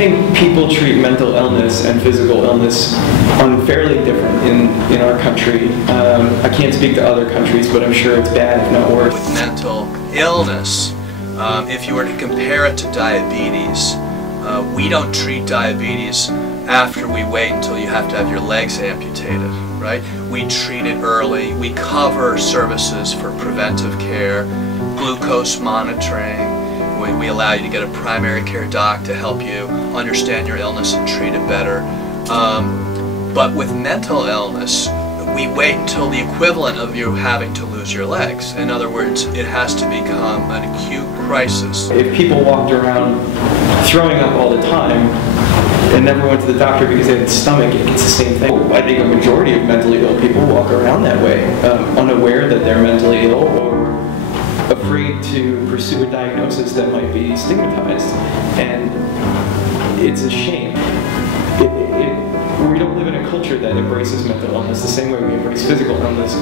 think people treat mental illness and physical illness unfairly different in our country. I can't speak to other countries, but I'm sure it's bad, if not worse. With mental illness, if you were to compare it to diabetes, we don't treat diabetes after we wait until you have to have your legs amputated, right? We treat it early. We cover services for preventive care, glucose monitoring. We allow you to get a primary care doc to help you understand your illness and treat it better. But with mental illness, we wait until the equivalent of you having to lose your legs. In other words, it has to become an acute crisis. If people walked around throwing up all the time and never went to the doctor because they had a stomach ache, it's the same thing. I think a majority of mentally ill people walk around that way, unaware that they're mentally ill or afraid to pursue a diagnosis that might be stigmatized. And it's a shame. We don't live in a culture that embraces mental illness the same way we embrace physical illness.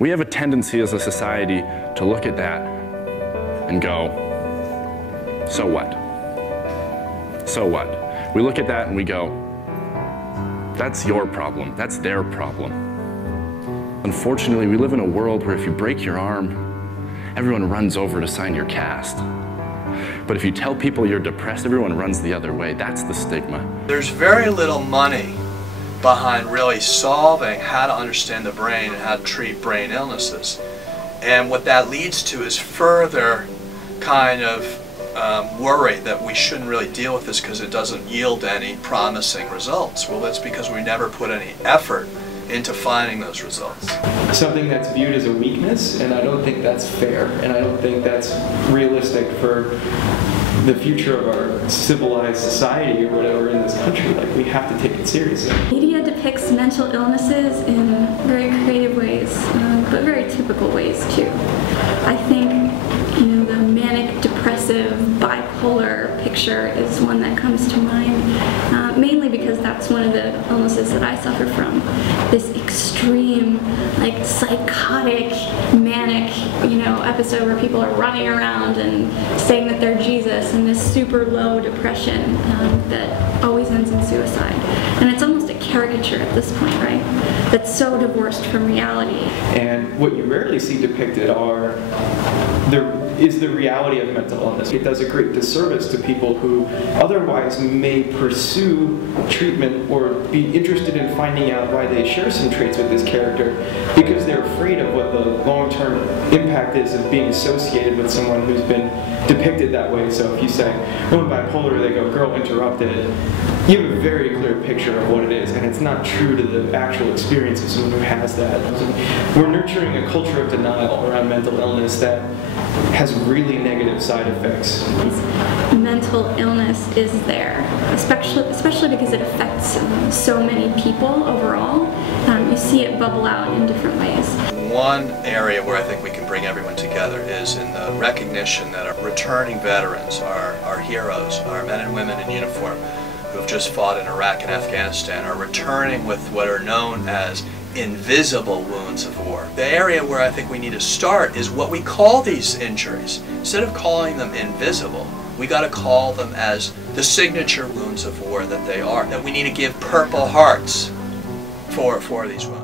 We have a tendency as a society to look at that and go, so what? So what? We look at that and we go, that's your problem, that's their problem. Unfortunately, we live in a world where if you break your arm, everyone runs over to sign your cast. But if you tell people you're depressed, everyone runs the other way. That's the stigma. There's very little money behind really solving how to understand the brain and how to treat brain illnesses. And what that leads to is further kind of worry that we shouldn't really deal with this because it doesn't yield any promising results. Well, that's because we never put any effort into finding those results. Something that's viewed as a weakness, and I don't think that's fair, and I don't think that's realistic for the future of our civilized society or whatever in this country. Like, we have to take it seriously. Media depicts mental illnesses in very creative ways, but very typical ways too. I think, the manic, depressive, bipolar picture is one that comes to mind, mainly because that's one of the illnesses that I suffer from. This extreme, like, psychotic, manic, episode where people are running around and saying that they're Jesus, and this super low depression that always ends in suicide. And it's almost a caricature at this point, right? That's so divorced from reality. And what you rarely see depicted is the reality of mental illness. It does a great disservice to people who otherwise may pursue treatment or be interested in finding out why they share some traits with this character because they're afraid of what the long-term impact is of being associated with someone who's been depicted that way. So if you say, oh, I'm bipolar, they go, girl interrupted. You have a very clear picture of what it is, and it's not true to the actual experience of someone who has that. We're nurturing a culture of denial around mental illness that has really negative side effects. Mental illness is there, especially because it affects so many people overall. You see it bubble out in different ways. One area where I think we can bring everyone together is in the recognition that our returning veterans, our heroes, our men and women in uniform who have just fought in Iraq and Afghanistan, are returning with what are known as invisible wounds of war. The area where I think we need to start is what we call these injuries. Instead of calling them invisible, we got to call them as the signature wounds of war that they are. That we need to give Purple Hearts for these wounds.